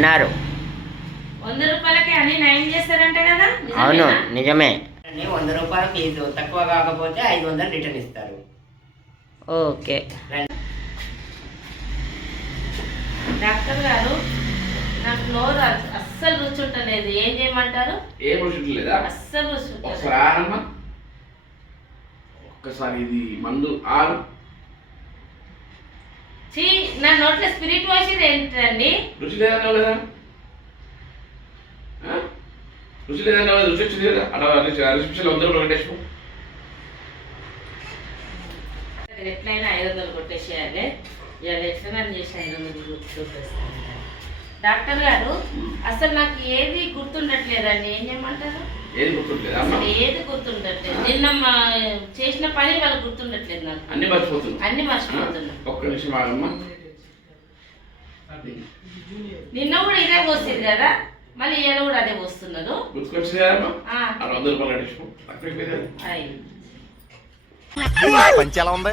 అన్నారు. 100 రూపాయలకి అన్ని నయం చేస్తారంట కదా? అవును, నిజమే. 100 రూపాయల ఫీజు తక్కువ కాకపోతే 500 రిటర్న్ ఇస్తారు. ఓకే డాక్టర్ గారు, నాకు ఫ్లోర్ అస్సలు రుచుంటలేదు, ఏం చేయమంటారు? ఏం రుచుంటలేదా? అస్సలు రుచుంటలేదు. ఒకసారి ఆరమ్మా, ఒక్కసారి ఇది మందు ఆరు. నా నోట్లో స్పిరిట్ వాషర్ ఏంటండి? రుచి లేదన్నావు కదా, రుచి లేదన్నావు కదా, రుచి వచ్చింది కదా. అలా రిసెప్షన్ 100 రూపాయలు కట్టేసుకో. ఎట్లయినా 500 కొట్టేసేయాలి. ఇవాళ ఎట్లా చేసి 500 కొట్టేస్తాను. డాక్టర్ గారు, అసలు నాకు ఏది గుర్తుండట్లేదండి, ఏం చేయమంటారు? ఏది గుర్తుండలేదు? అసలు ఏది గుర్తుండట్లేదు. నిన్న చేసిన పని వాళ్ళు గుర్తుండట్లేదు నాకు. అన్ని మర్చిపోతున్నా. అన్ని మర్చిపోతున్నా. ఒక్క నిమిషం ఆగమ్మా. నిన్న కూడా ఇదే పోస్తుంది కదా, మళ్ళీ ఇవాళ కూడా అదే పోస్తున్నారు. గుర్తుకొచ్చింది కదమ్మా, 100 రూపాయలు కట్టేసుకో. అయ్యి పంచి ఎలా ఉంది?